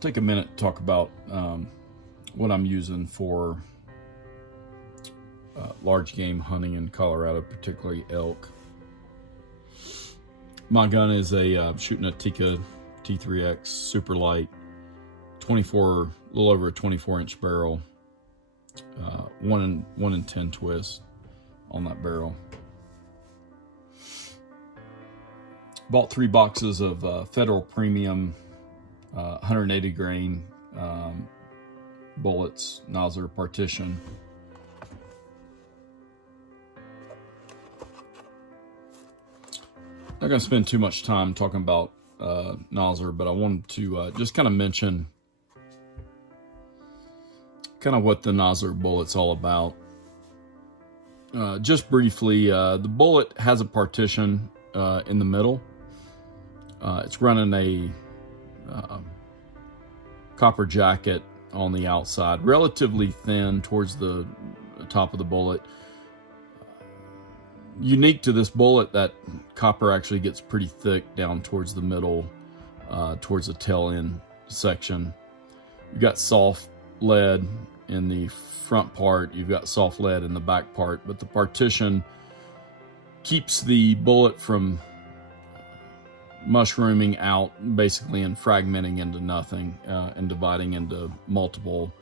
take a minute to talk about what I'm using for large game hunting in Colorado, particularly elk. My gun is shooting a Tikka T3X super light, a little over a 24-inch barrel, 1 in 10 twist on that barrel. Bought 3 boxes of Federal Premium 180 grain bullets, Nosler partition. Not going to spend too much time talking about Nosler, but I wanted to just kind of mention kind of what the Nosler bullet's all about. Just briefly, the bullet has a partition in the middle. It's running a copper jacket on the outside, relatively thin towards the top of the bullet. Unique to this bullet, that copper actually gets pretty thick down towards the middle, towards the tail end section. You've got soft lead in the front part, you've got soft lead in the back part, but the partition keeps the bullet from mushrooming out basically and fragmenting into nothing and dividing into multiple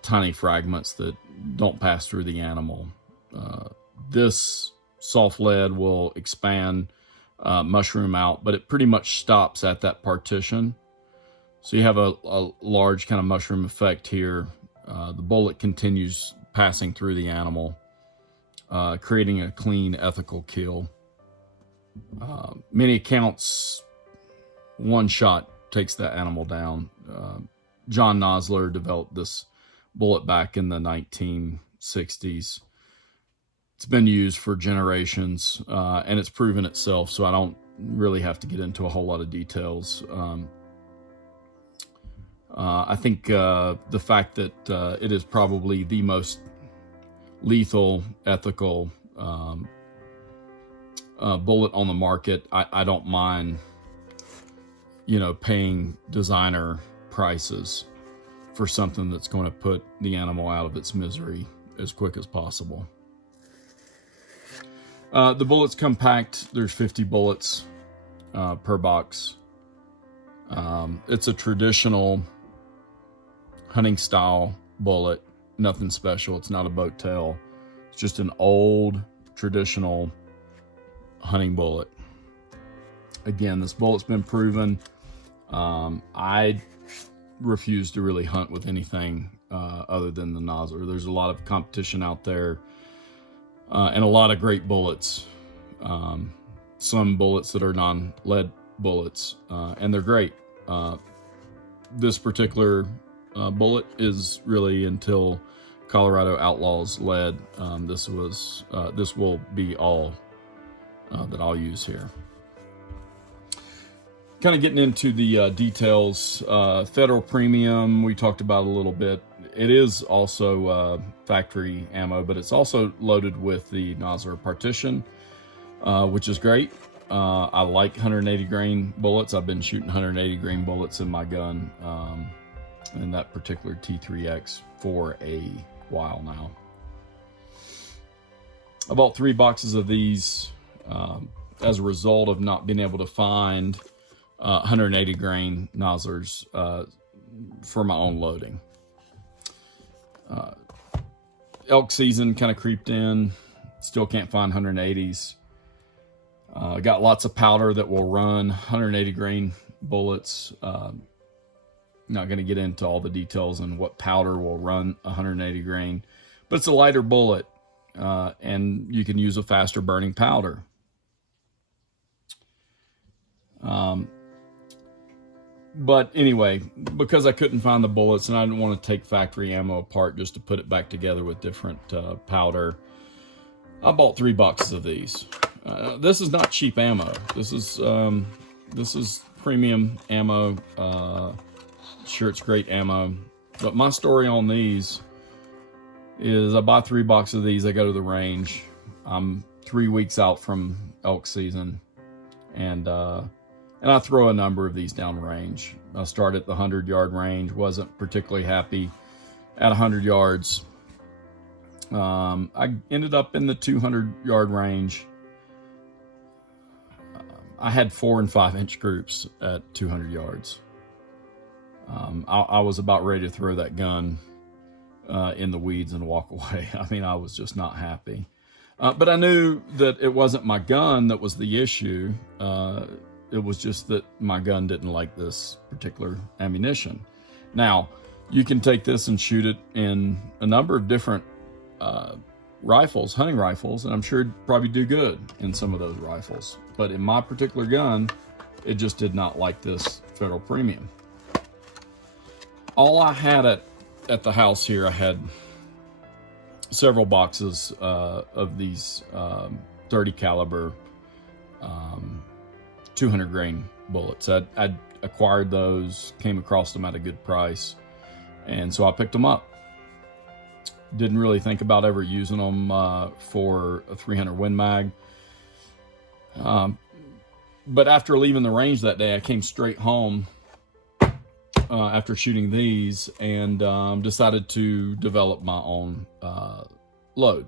tiny fragments that don't pass through the animal. This soft lead will expand, mushroom out, but it pretty much stops at that partition. So you have a large kind of mushroom effect here. The bullet continues passing through the animal, creating a clean, ethical kill. Many accounts, one shot takes that animal down. John Nosler developed this bullet back in the 1960s. It's been used for generations, and it's proven itself, so I don't really have to get into a whole lot of details. I think the fact that it is probably the most lethal, ethical bullet on the market, I don't mind, paying designer prices for something that's going to put the animal out of its misery as quick as possible. The bullets come packed. There's 50 bullets per box. It's a traditional hunting style bullet, nothing special. It's not a boat tail. It's just an old traditional hunting bullet. Again, this bullet's been proven. I refuse to really hunt with anything other than the Nosler. There's a lot of competition out there. And a lot of great bullets, some bullets that are non-lead bullets, and they're great. This particular bullet is really until Colorado outlaws lead. This will be all that I'll use here. Kind of getting into the details. Federal Premium, we talked about a little bit. It is also factory ammo, but it's also loaded with the Nosler partition, which is great. I like 180 grain bullets. I've been shooting 180 grain bullets in my gun, in that particular T3X for a while now. I bought 3 boxes of these as a result of not being able to find 180 grain Noslers for my own loading. Elk season kind of creeped in. Still can't find 180s. Got lots of powder that will run 180 grain bullets. Not going to get into all the details on what powder will run 180 grain, but it's a lighter bullet, and you can use a faster burning powder. But anyway, because I couldn't find the bullets and I didn't want to take factory ammo apart just to put it back together with different powder, I bought 3 boxes of these. This is not cheap ammo. This is premium ammo. Sure, it's great ammo. But my story on these is I buy 3 boxes of these. I go to the range. I'm 3 weeks out from elk season, and and I throw a number of these down range. I started at the 100-yard range, wasn't particularly happy at 100 yards. I ended up in the 200-yard range. I had 4 and 5 inch groups at 200 yards. I was about ready to throw that gun in the weeds and walk away. I mean, I was just not happy. But I knew that it wasn't my gun that was the issue. It was just that my gun didn't like this particular ammunition. Now, you can take this and shoot it in a number of different rifles, hunting rifles, and I'm sure it'd probably do good in some of those rifles. But in my particular gun, it just did not like this Federal Premium. All I had at the house here, I had several boxes of these 30 caliber 200 grain bullets. I'd acquired those, came across them at a good price, and so I picked them up. Didn't really think about ever using them for a 300 Win Mag. But after leaving the range that day, I came straight home after shooting these and decided to develop my own load.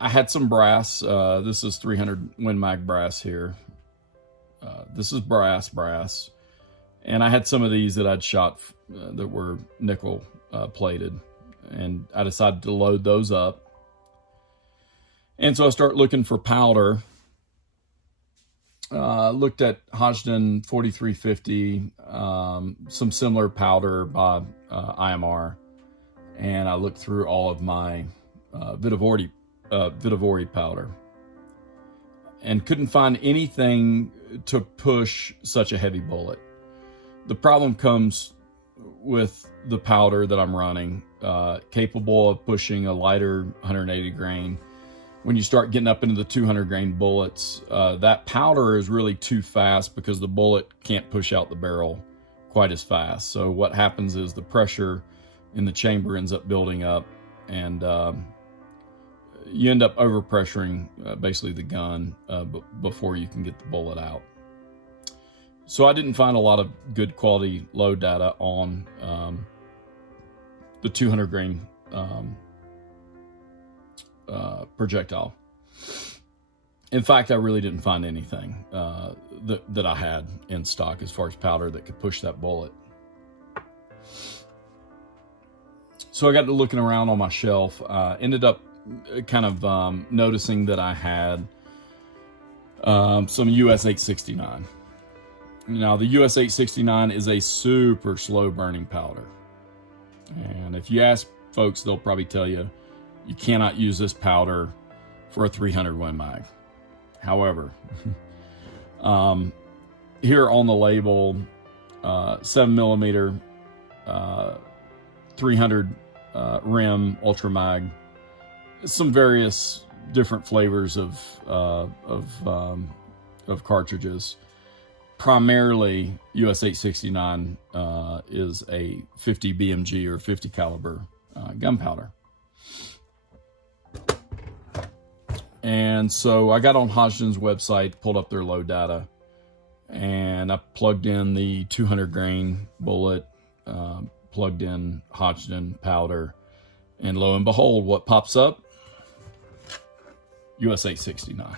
I had some brass. This is 300 Win Mag brass here. This is brass. And I had some of these that I'd shot that were nickel plated. And I decided to load those up. And so I start looking for powder. Looked at Hodgdon 4350, some similar powder by IMR. And I looked through all of my Vitivorti powder and couldn't find anything to push such a heavy bullet. The problem comes with the powder that I'm running, capable of pushing a lighter 180 grain. When you start getting up into the 200 grain bullets, that powder is really too fast because the bullet can't push out the barrel quite as fast. So what happens is the pressure in the chamber ends up building up, and you end up overpressuring basically the gun before you can get the bullet out. So I didn't find a lot of good quality load data on the 200 grain projectile. In fact, I really didn't find anything that I had in stock as far as powder that could push that bullet. So I got to looking around on my shelf, ended up kind of noticing that I had some US 869. Now, the US 869 is a super slow burning powder. And if you ask folks, they'll probably tell you, you cannot use this powder for a 300 Win Mag. However, here on the label, 7mm 300 rim Ultra Mag, some various different flavors of cartridges. Primarily, US 869 is a 50 BMG or 50 caliber gunpowder. And so I got on Hodgdon's website, pulled up their load data, and I plugged in the 200 grain bullet, plugged in Hodgdon powder, and lo and behold, what pops up? US 869.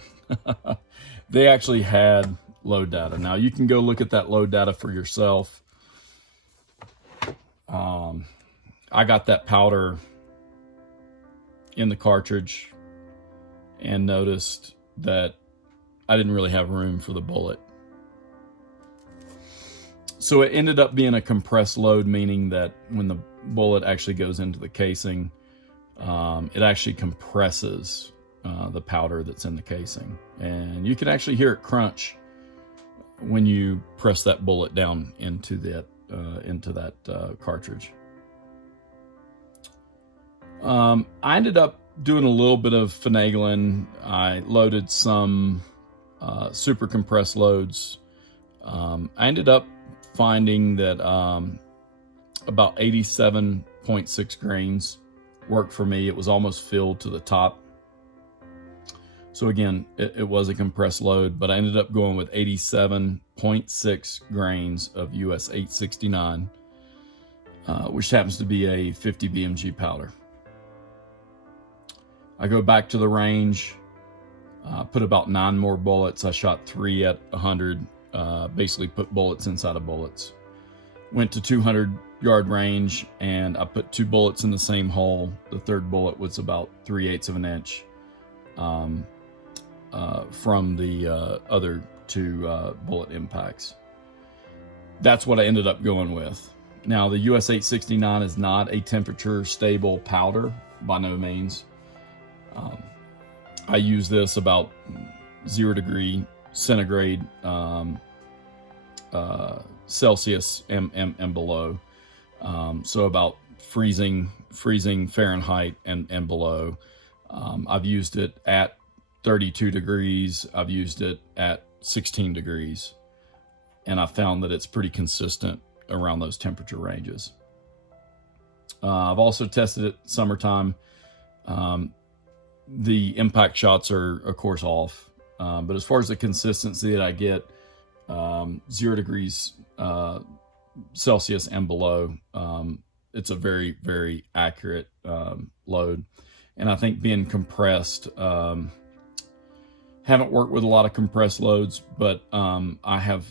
They actually had load data. Now you can go look at that load data for yourself. I got that powder in the cartridge and noticed that I didn't really have room for the bullet. So it ended up being a compressed load, meaning that when the bullet actually goes into the casing, it actually compresses the powder that's in the casing. And you can actually hear it crunch when you press that bullet down into that cartridge. I ended up doing a little bit of finagling. I loaded some super compressed loads. I ended up finding that about 87.6 grains worked for me. It was almost filled to the top. So again, it was a compressed load, but I ended up going with 87.6 grains of US 869, which happens to be a 50 BMG powder. I go back to the range, put about 9 more bullets. I shot 3 at 100, basically put bullets inside of bullets. Went to 200-yard range, and I put 2 bullets in the same hole. The third bullet was about 3/8 of an inch from the other 2 bullet impacts. That's what I ended up going with. Now, the US 869 is not a temperature stable powder, by no means. I use this about 0 degree centigrade Celsius and below, so about freezing Fahrenheit and below. I've used it at 32 degrees. I've used it at 16 degrees, and I found that it's pretty consistent around those temperature ranges. I've also tested it summertime. The impact shots are, of course, off, but as far as the consistency that I get, 0 degrees Celsius and below, it's a very, very accurate load. And I think being compressed, haven't worked with a lot of compressed loads, but I have,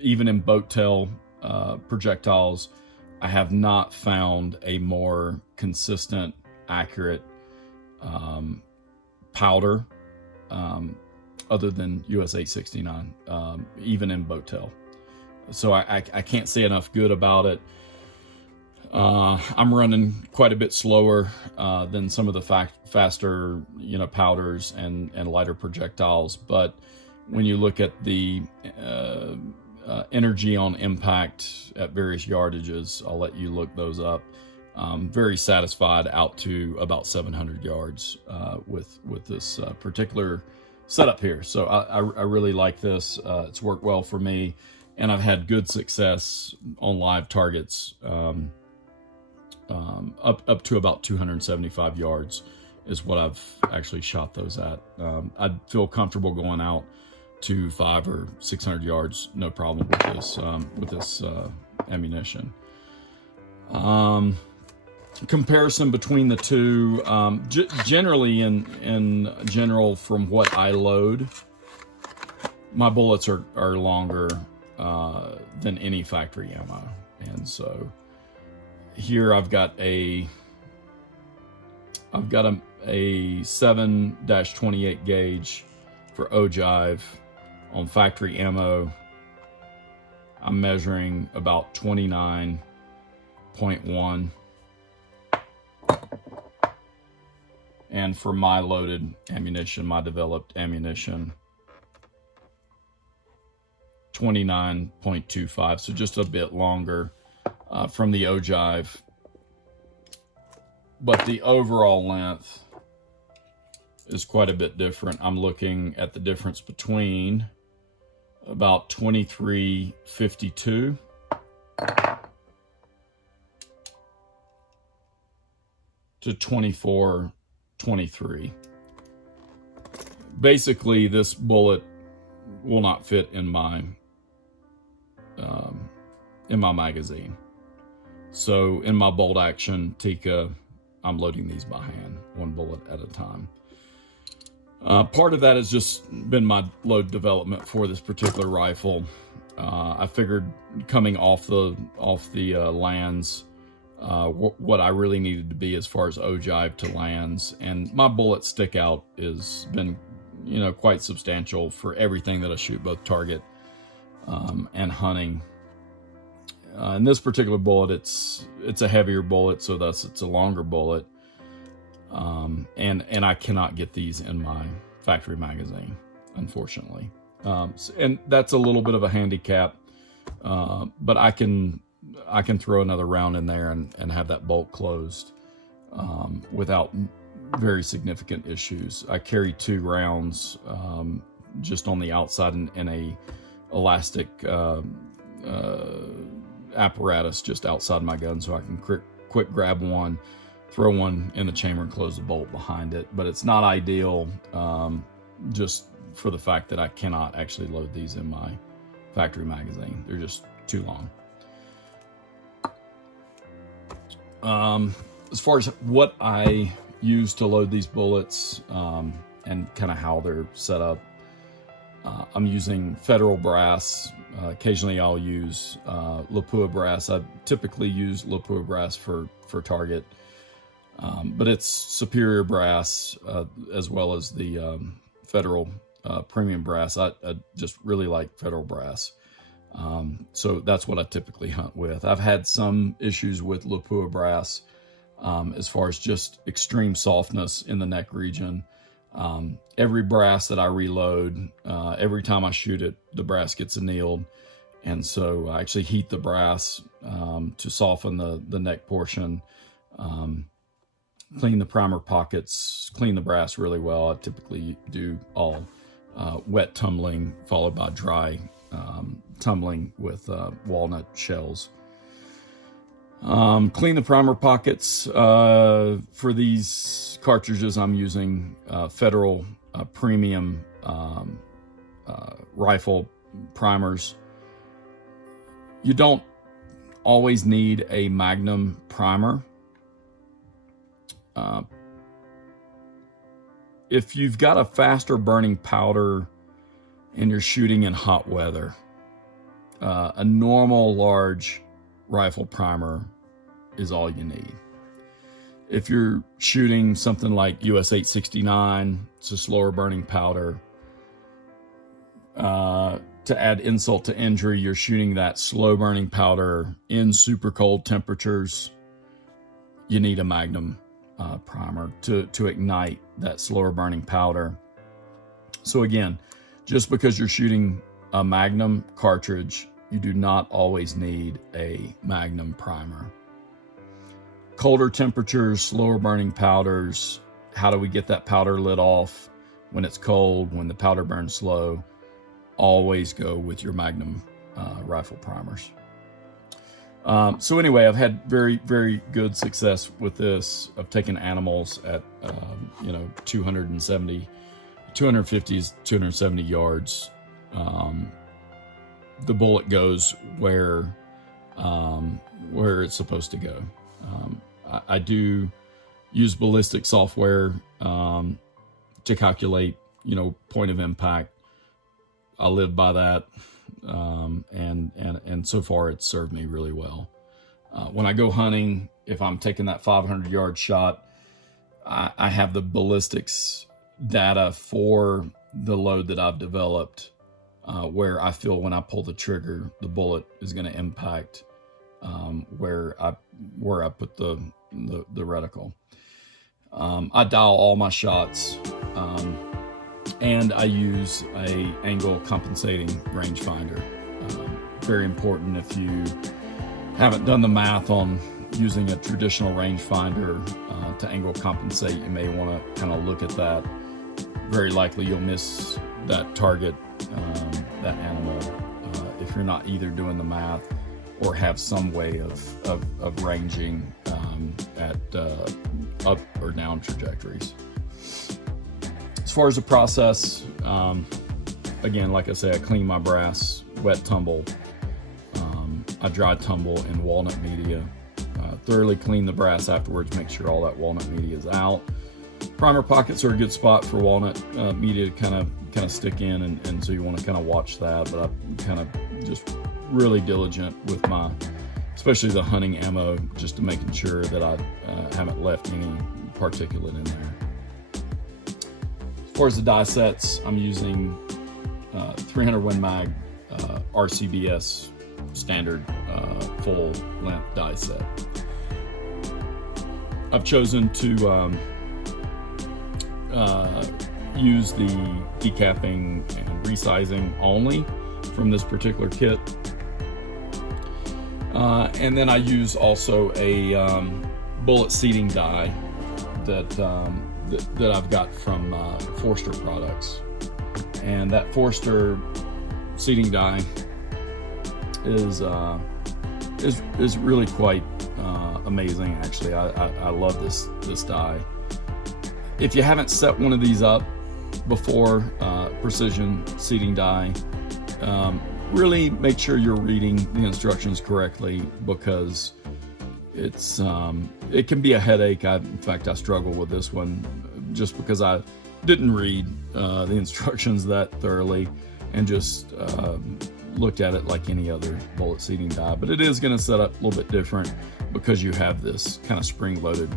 even in boat tail projectiles, I have not found a more consistent, accurate powder other than US 869, even in boat tail. So I can't say enough good about it. I'm running quite a bit slower than some of the faster, powders and lighter projectiles. But when you look at the energy on impact at various yardages, I'll let you look those up. Very satisfied out to about 700 yards with this particular setup here. So I really like this. It's worked well for me, and I've had good success on live targets up to about 275 yards is what I've actually shot those at. I'd feel comfortable going out to 500 or 600 yards, no problem with this ammunition. Comparison between the two, generally in general, from what I load, my bullets are longer than any factory ammo. And so here I've got a 7-28 gauge for ogive. On factory ammo, I'm measuring about 29.1. And for my loaded ammunition, my developed ammunition, 29.25, so just a bit longer from the ogive. But the overall length is quite a bit different. I'm looking at the difference between about 23.52 to 24.23. Basically, this bullet will not fit in my magazine. So in my bolt action Tikka, I'm loading these by hand, 1 bullet at a time. Part of that has just been my load development for this particular rifle. I figured coming off the lands, what I really needed to be as far as ogive to lands, and my bullet stick out has been, quite substantial for everything that I shoot, both target and hunting. In this particular bullet, it's a heavier bullet, so thus it's a longer bullet, and I cannot get these in my factory magazine, unfortunately, and that's a little bit of a handicap, but I can throw another round in there and have that bolt closed without very significant issues. I carry 2 rounds just on the outside in a elastic apparatus just outside my gun, so I can quick grab one, throw one in the chamber and close the bolt behind it. But it's not ideal just for the fact that I cannot actually load these in my factory magazine. They're just too long. As far as what I use to load these bullets and kind of how they're set up, I'm using Federal brass. Occasionally I'll use Lapua brass. I typically use Lapua brass for target, but it's superior brass as well as the Federal premium brass. I just really like Federal brass. So that's what I typically hunt with. I've had some issues with Lapua brass as far as just extreme softness in the neck region. Every brass that I reload, every time I shoot it, the brass gets annealed. And so I actually heat the brass to soften the neck portion, clean the primer pockets, clean the brass really well. I typically do all wet tumbling followed by dry tumbling with walnut shells. Clean the primer pockets. For these cartridges, I'm using Federal premium rifle primers. You don't always need a Magnum primer. If you've got a faster burning powder and you're shooting in hot weather, a normal large rifle primer is all you need. If you're shooting something like US 869, it's a slower burning powder. To add insult to injury, you're shooting that slow burning powder in super cold temperatures. You need a Magnum primer to ignite that slower burning powder. So again, just because you're shooting a Magnum cartridge, you do not always need a Magnum primer. Colder temperatures, slower burning powders. How do we get that powder lit off when it's cold, when the powder burns slow? Always go with your Magnum rifle primers. So anyway, I've had very, very good success with this. I've taken animals at 250, 270 yards. The bullet goes where it's supposed to go. I do use ballistic software to calculate, point of impact. I live by that, and so far it's served me really well. When I go hunting, if I'm taking that 500-yard shot, I have the ballistics data for the load that I've developed, where I feel when I pull the trigger, the bullet is going to impact where I put the reticle. I dial all my shots. And I use a angle compensating rangefinder. Very important if you haven't done the math on using a traditional rangefinder to angle compensate. You may want to kind of look at that. Very likely you'll miss that target, that animal, if you're not either doing the math or have some way of ranging at up or down trajectories. As far as the process, again, like I say, I clean my brass, wet tumble. I dry tumble in walnut media. Thoroughly clean the brass afterwards, make sure all that walnut media is out. Primer pockets are a good spot for walnut media to kind of stick in, and so you want to kind of watch that. But I'm kind of just really diligent with my, especially the hunting ammo, just to making sure that I haven't left any particulate in there. As far as the die sets, I'm using 300 Win Mag RCBS standard full length die set. I've chosen to use the decapping and resizing only from this particular kit. And then I use also a bullet seating die that I've got from Forster products, and that Forster seating die is really quite amazing. Actually, I love this die. If you haven't set one of these up, before, precision seating die. Really make sure you're reading the instructions correctly, because it's it can be a headache. In fact, I struggle with this one just because I didn't read the instructions that thoroughly and just looked at it like any other bullet seating die. But it is going to set up a little bit different because you have this kind of spring-loaded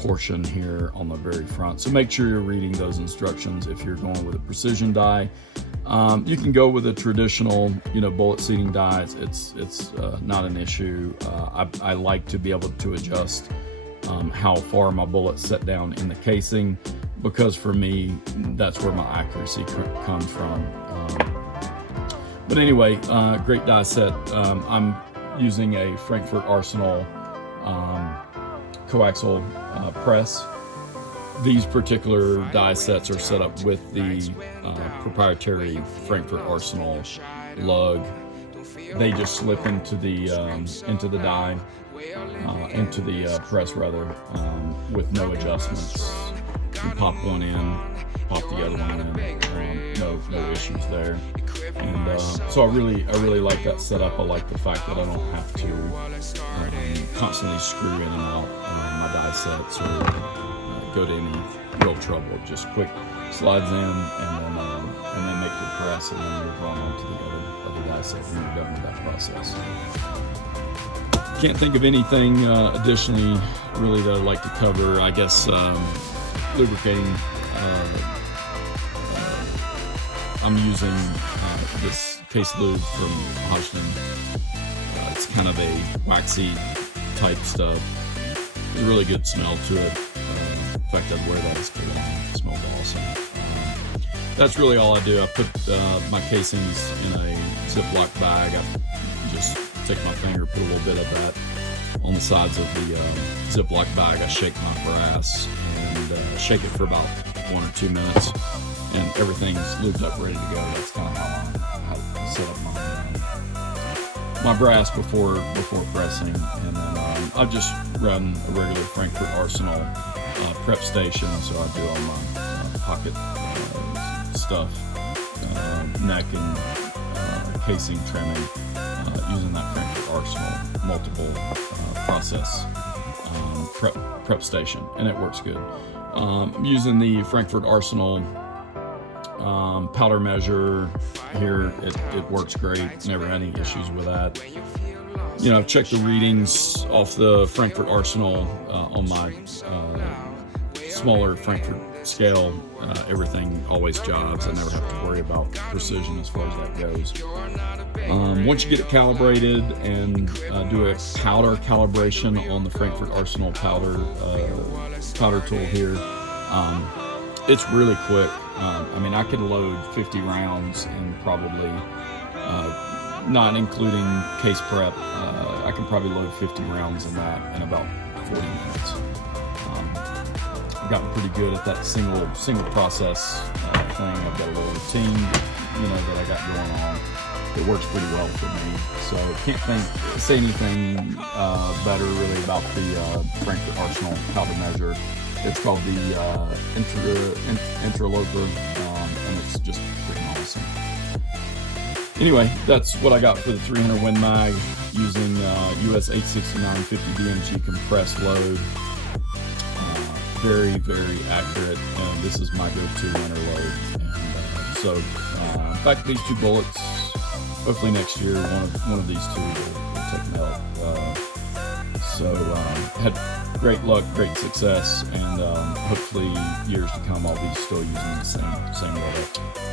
portion here on the very front. So make sure you're reading those instructions if you're going with a precision die. You can go with a traditional, bullet seating die. It's not an issue. I like to be able to adjust how far my bullets set down in the casing, because for me, that's where my accuracy comes from. But anyway, great die set. I'm using a Frankfurt Arsenal coaxial press. These particular die sets are set up with the proprietary Frankfurt Arsenal lug. They just slip into the die, into the press rather, with no adjustments. You pop one in, pop the other one in, no issues there. And so I really like that setup. I like the fact that I don't have to constantly screw in and out my die sets or go to any real trouble. Just quick slides in, and then make your press, and then you're going on to the other die set when you're done with that process. Can't think of anything additionally really that I'd like to cover. I guess lubricating. I'm using this case lube from Nosler. It's kind of a waxy type stuff. There's a really good smell to it. In fact, I'd wear that as cologne. It smells awesome. That's really all I do. I put my casings in a Ziploc bag. I just take my finger, put a little bit of that on the sides of the Ziploc bag. I shake my brass and shake it for about 1 or 2 minutes, and everything's lubed up, ready to go. That's kind of how I set up my brass before pressing. And then I just run a regular Frankfurt Arsenal prep station, so I do all my pocket stuff, neck and casing trimming, using that Frankfurt Arsenal multiple process prep station, and it works good. I'm using the Frankfurt Arsenal powder measure here. It works great. Never had any issues with that. I've checked the readings off the Frankfurt Arsenal on my smaller Frankfurt scale. Everything always jobs. I never have to worry about precision as far as that goes. Once you get it calibrated and do a powder calibration on the Frankfurt Arsenal powder tool here, it's really quick. I could load 50 rounds in probably, not including case prep, I can probably load 50 rounds in that in about 40 minutes. I've gotten pretty good at that single process thing. I've got a little routine, that I got going on. It works pretty well for me. So can't say anything better really about the Frankfurt Arsenal powder measure. It's called the Interloper, and it's just freaking awesome. Anyway, that's what I got for the 300 Win Mag using US 869 50 DMG compressed load. Very, very accurate, and this is my go-to winter load. And so, in fact, these 2 bullets, hopefully next year, one of these 2 will take an elk. Had great luck, great success, and hopefully years to come I'll be still using the same load.